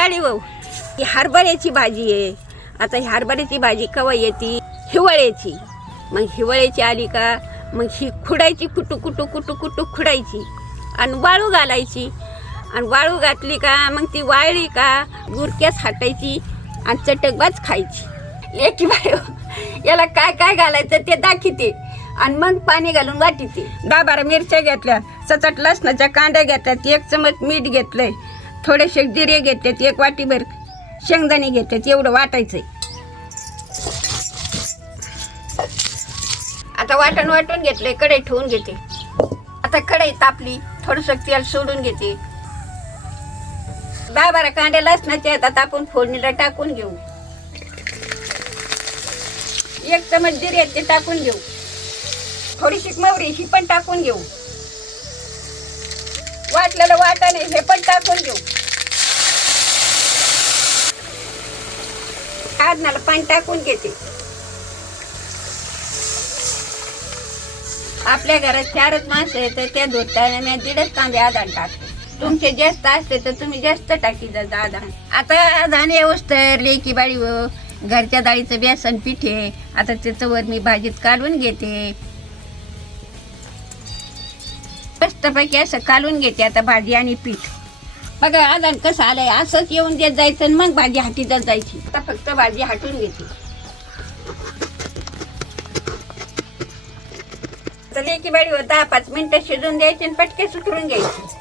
बाळी भाऊ, ही हरभऱ्याची भाजी आहे. आता ही हरभऱ्याची भाजी केव्हा येते? हिवाळ्याची. मग हिवाळ्याची आली का मग ही खुडायची, कुटू कुटू कुटू कुटू खुडायची आणि वाळू घालायची. आणि वाळू घातली का मग ती वाळली का गुरक्यास हाटायची आणि चटकबाज खायची. लेकी बाई याला काय काय घालायचं ते दाखवते आणि मग पाणी घालून वाटीते. 10-12 मिरच्या घेतल्या, 7-8 लसणाच्या कांड्या घेतल्यात, 1 चमच मीठ घेतलंय, थोडेसे जिरे घेतलेत, 1 वाटीभर शेंगदाणे घेतलेत, एवढं वाटायचंय. आता वाटून घेतलंय, कढई ठेवून घेते. आता कढई तापली, थोडंसं तेल सोडून घेते. 10-12 कांड्या लसणाच्या आहेत, आता आपण फोडणीला टाकून घेऊ. 1 चमच जिरे ते टाकून घेऊ. थोडीशी मोहरी ही पण टाकून घेऊ. वाटलेलं वाटाणे हे पण टाकून घेऊ. आदनाला पाणी टाकून घेते. आपल्या घरात 4च माणसं येते, त्या धुताना मी 1.5 कांदे आधार टाकते. तुमचे जास्त असते तर तुम्ही जास्त टाकी दादा. आता धाणे येऊस्तर लेकी बाळी घरच्या डाळीचं बेसन पीठ आहे. आता त्याच्यावर मी भाजीत काढून घेते, मस्तपैकी असं काढून घेते. आता भाजी आणि पीठ बघा आदान कसं आलंय, असंच येऊन देत जायचं आणि मग भाजी हाटीतच जायची. आता फक्त भाजी हाटून घेते. तर लेकी बाळी 10-5 मिनिटं शिजून द्यायची आणि पटके सुटून घ्यायची.